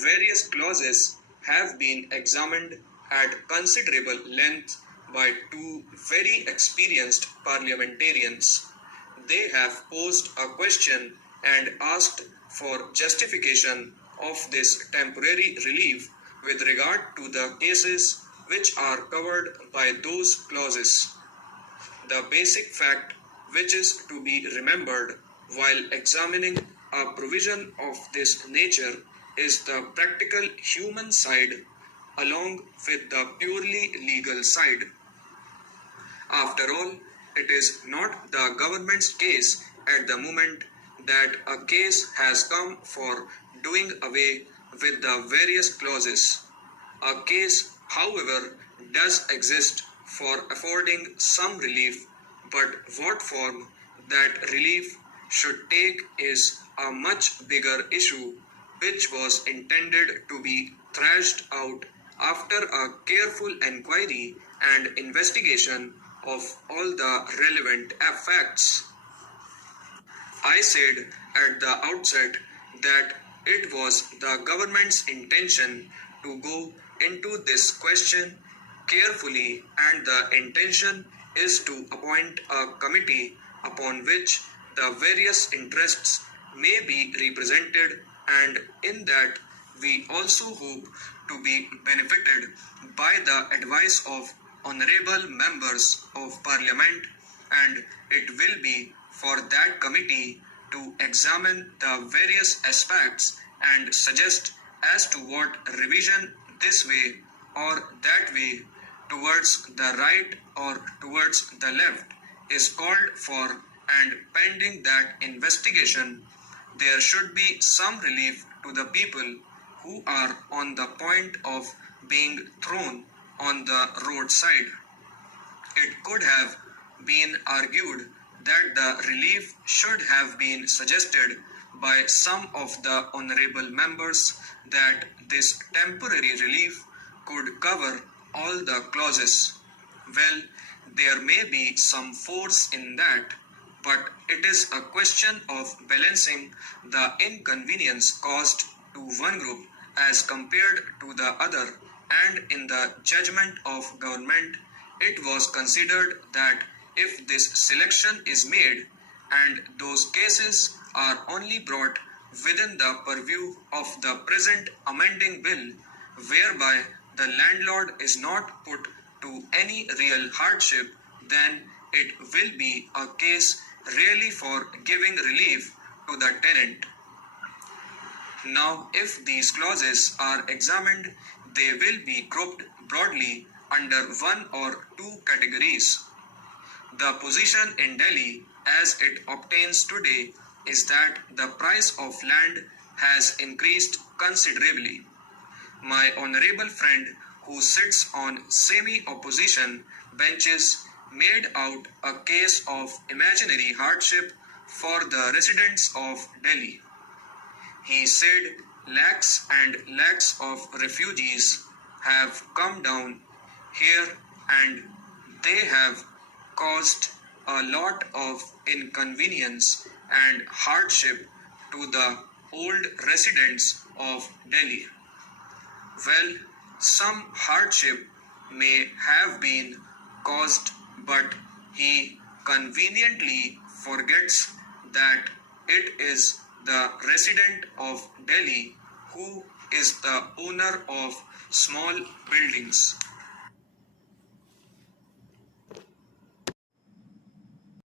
various clauses have been examined at considerable length by two very experienced parliamentarians. They have posed a question and asked for justification of this temporary relief with regard to the cases which are covered by those clauses. The basic fact which is to be remembered while examining a provision of this nature is the practical human side along with the purely legal side. After all, it is not the government's case at the moment that a case has come for doing away with the various clauses. A case, however, does exist for affording some relief, but what form that relief should take is a much bigger issue which was intended to be thrashed out after a careful inquiry and investigation of all the relevant facts. I said at the outset that it was the government's intention to go into this question carefully, and the intention is to appoint a committee upon which the various interests may be represented, and in that we also hope to be benefited by the advice of honorable members of parliament, and it will be for that committee to examine the various aspects and suggest as to what revision this way or that way, towards the right or towards the left, is called for, and pending that investigation there should be some relief to the people who are on the point of being thrown on the roadside. It could have been argued that the relief should have been suggested by some of the honorable members, that this temporary relief could cover all the clauses. Well, there may be some force in that, but it is a question of balancing the inconvenience caused to one group as compared to the other, and in the judgment of government, it was considered that if this selection is made and those cases are only brought within the purview of the present amending bill, whereby the landlord is not put to any real hardship, then it will be a case really for giving relief to the tenant. Now, if these clauses are examined, they will be grouped broadly under one or two categories. The position in Delhi as it obtains today is that the price of land has increased considerably. My honorable friend who sits on semi-opposition benches made out a case of imaginary hardship for the residents of Delhi. He said lakhs and lakhs of refugees have come down here and they have caused a lot of inconvenience and hardship to the old residents of Delhi. Well, some hardship may have been caused, but he conveniently forgets that it is the resident of Delhi who is the owner of small buildings.